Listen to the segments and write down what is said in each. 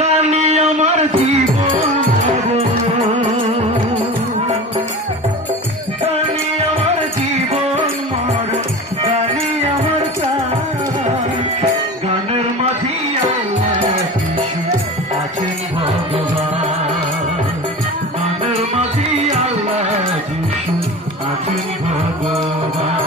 গানি আমার জীবন, গানি আমার জীবন মর, গানি আমার প্রাণ। গানের মাঝি আল্লাহ আছেন ভগবান, গানের মাঝি আল্লাহ আছেন ভগবান।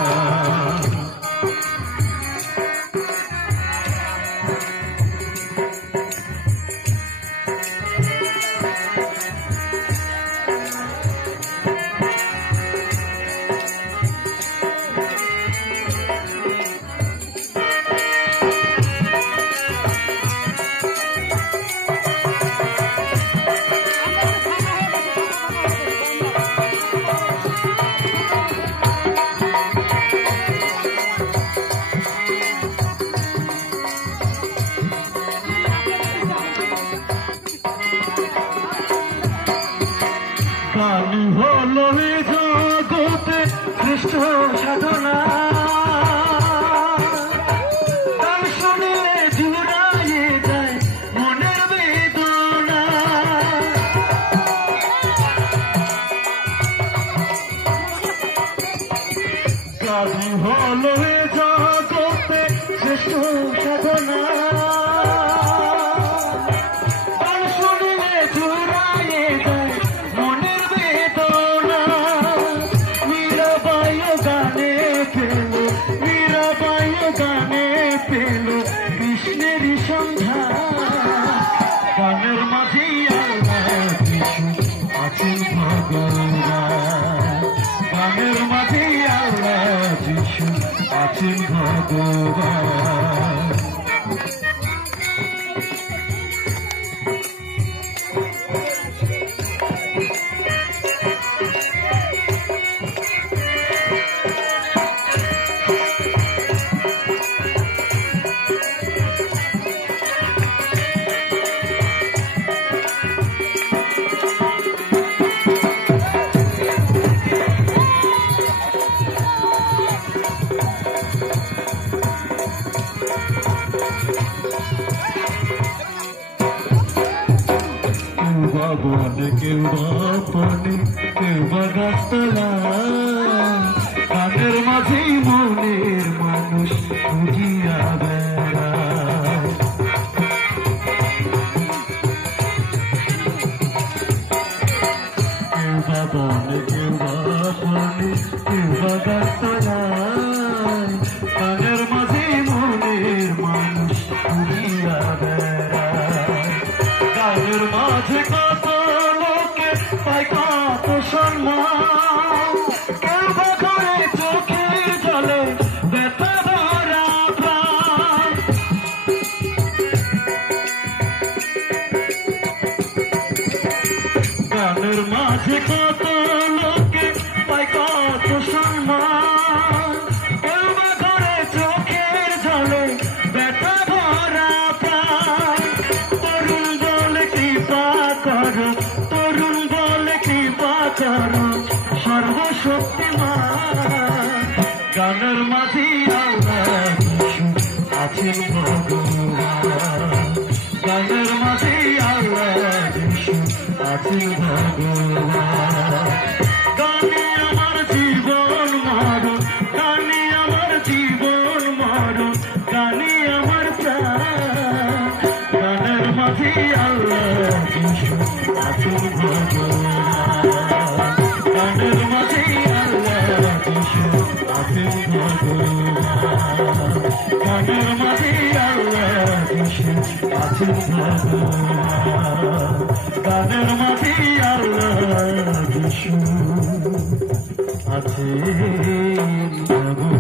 গান হলো জগতে শ্রেষ্ঠ সাধনা, গান শুনলে জুড়াইয়ে যায় মনের বেদনা। গান হলো জগতে শ্রেষ্ঠ সাধনা, গানে পেল কৃষ্ণের সন্ধ্যা। গানের মাঝে আল্লাহ আছেন ভগবান, গানের মাঝে আল্লাহ আছেন ভগবান। বন কেউ বাপনে কেউ বা গাছতলা, গানের মাঝেই মনের মানুষ বুঝিয়া বেড়ায়। কেউ বা বনে কেউ বাপনে কেউ বা গাছতলা, গানের মাঝেই মনের মানুষ বুঝিয়া বেড়ায়। গানের মাঝে কত লোকে পায় কত সম্মান, কেউ বা ঘরে চোখের জলে ব্যথা ভরা প্রাণ। গানের মাঝে কত লোকে পায় কত সম্মান, কেউ বা ঘরে চোখের জলে ব্যথা ভরা প্রাণ। তরুণ বলে কৃপা করো, তরুণ বলে কৃপা করো সর্বশক্তিমান। গানের মাঝে আল্লাহ আছেন ভগবান, গানের মাঝে আল্লাহ আছেন ভগবান। গানে আমার জীবন মরণ, গানে আমার জীবন মরণ, গানে আমার প্রাণ। গানের মাঝে আল্লাহ আছেন ভগবান, গানের মাঝে আল্লাহ আছেন ভগবান, গানের মাঝে আল্লাহ আছেন ভগবান, গানের মাঝে আল্লাহ আছেন ভগবান।